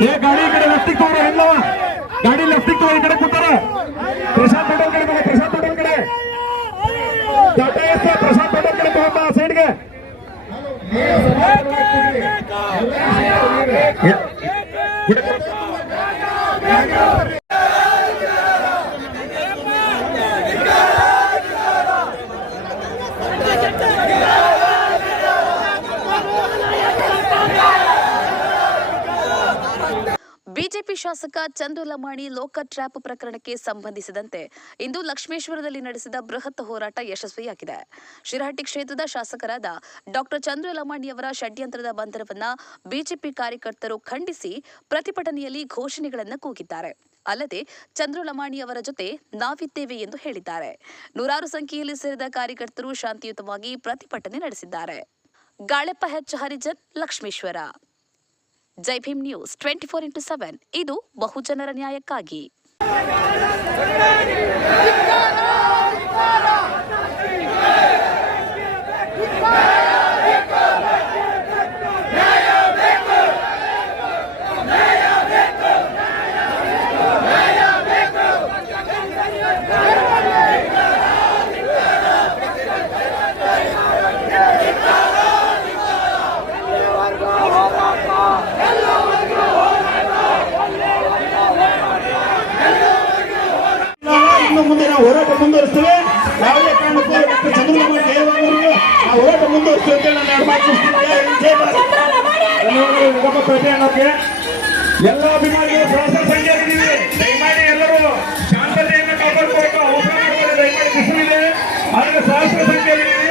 ये गाड़ी इकडे लेफ्टिक तोडो हेल्लवा गाड़ी लेफ्टिक तोडो इकडे ಕೂತಾರ ಪ್ರಶಾಂತ್ ಹೋಟೆಲ್ ಕಡೆ ಬಾ ಪ್ರಶಾಂತ್ ಹೋಟೆಲ್ ಕಡೆ ಟಾಟಾ ಎಸ್ ಪ್ರಶಾಂತ್ ಹೋಟೆಲ್ ಕಡೆ ತಗೊಂಡ ಸೈಡ್ ಗೆ ಬಿಜೆಪಿ ಶಾಸಕ ಚಂದ್ರು ಲಮಾಣಿ ಲೋಕ ಟ್ರ್ಯಾಪ್ ಪ್ರಕರಣಕ್ಕೆ ಸಂಬಂಧಿಸಿದಂತೆ ಇಂದು ಲಕ್ಷ್ಮೇಶ್ವರದಲ್ಲಿ ನಡೆಸಿದ ಬೃಹತ್ ಹೋರಾಟ ಯಶಸ್ವಿಯಾಗಿದೆ. ಶಿರಹಟ್ಟಿ ಕ್ಷೇತ್ರದ ಶಾಸಕರಾದ ಡಾಕ್ಟರ್ ಚಂದ್ರು ಲಮಾಣಿಯವರ ಷಡ್ಯಂತ್ರದ ಬಂಧನವನ್ನ ಬಿಜೆಪಿ ಕಾರ್ಯಕರ್ತರು ಖಂಡಿಸಿ ಪ್ರತಿಭಟನೆಯಲ್ಲಿ ಘೋಷಣೆಗಳನ್ನು ಕೂಗಿದ್ದಾರೆ. ಅಲ್ಲದೆ ಚಂದ್ರು ಲಮಾಣಿಯವರ ಜೊತೆ ನಾವಿದ್ದೇವೆ ಎಂದು ಹೇಳಿದ್ದಾರೆ. ನೂರಾರು ಸಂಖ್ಯೆಯಲ್ಲಿ ಸೇರಿದ ಕಾರ್ಯಕರ್ತರು ಶಾಂತಿಯುತವಾಗಿ ಪ್ರತಿಭಟನೆ ನಡೆಸಿದ್ದಾರೆ. ಗಾಳೆಪ್ಪ ಹೆಚ್ ಹರಿಜನ್, ಲಕ್ಷ್ಮೇಶ್ವರ. ಜೈ ಭೀಮ್ ನ್ಯೂಸ್ 24x7 ಇದು ಬಹುಜನರ ನ್ಯಾಯಕ್ಕಾಗಿ. ಮುಂದೆ ನಾವು ಹೋರಾಟ ಮುಂದುವರಿಸ್ತೇವೆ. ಯಾವುದೇ ಕಾರಣಕ್ಕೂ ಡಾಕ್ಟರ್ ಚಂದ್ರು ಲಮಾಣಿ ಜಯವಾಗವರೆಗೂ ಆ ಹೋರಾಟ ಮುಂದುವರಿಸ್ತೇವೆ ಅಂತ ನಾನು ಎರಡು ಮಾತು ಮುಗಿಸ್ತೀನಿ. ಎಲ್ಲ ಅಭಿಮಾನಿಗಳು ಸಹಸ್ರ ಸಂಖ್ಯೆಯಲ್ಲಿದ್ದೀವಿ. ದಯಮಾಡಿ ಎಲ್ಲರೂ ಶಾಂತತೆಯನ್ನು ಕಾಪಾಡಿಕೊಳ್ಳಬೇಕು. ಅವಸರ ಮಾಡಬೇಡಿ. ದಯಮಾಡಿ ಬಿಸಿಲಿದೆ, ಆದರೆ ಸಹಸ್ರ ಸಂಖ್ಯೆಯಲ್ಲಿದ್ದೀವಿ.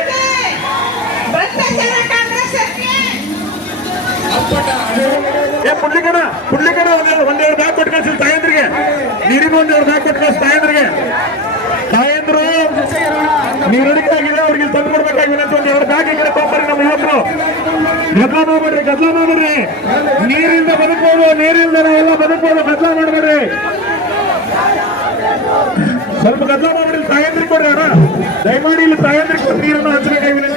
ಪುಡ್ಲಿಕರ ಒಂದೆರಡು ಬ್ಯಾಗ್ ಕೊಟ್ಟು ಕಳಿಸಿ ತಾಯಂದ್ರಿಗೆ, ನೀರಿನ ಒಂದೆರಡು ಬ್ಯಾಗ್ ಕೊಟ್ಟು ಕಳಿಸಿ ತಾಯಂದ್ರಿಗೆ. ತಾಯಂದ್ರು ನೀರಡಿಕೆ ಆಗಿದೆ, ಅವ್ರಿಗೆ ತಂದು ಕೊಡ್ಬೇಕಾಗಿದೆ ಅಂತ ಒಂದೆರಡು ಬ್ಯಾಗ್ ಈ ಕಡೆ ತೊಗೊಂಬರ್ರಿ. ನಮ್ಮ ಯುವಕರು ಗದ್ದಲ ಮಾಡಬೇಡ್ರಿ. ನೀರಿಂದ ಬದುಕಬಹುದು, ನೀರಿಂದ ನಾವೆಲ್ಲ ಬದುಕಬಹುದು. ಗದ್ದಲ ಮಾಡಬೇಡ್ರಿ, ಸ್ವಲ್ಪ ಗದ್ದಲ ಮಾಡ್ಬಿಡಿ. ತಾಯಂದ್ರಿಗೆ ಕೊಡ್ರಿ. ದಯಮಾಡಿ ಇಲ್ಲಿ ತಾಯಂದ್ರಿಗೆ ಕೊಟ್ಟು ನೀರನ್ನು ಹಂಚಬೇಕಾಗಿದೆ.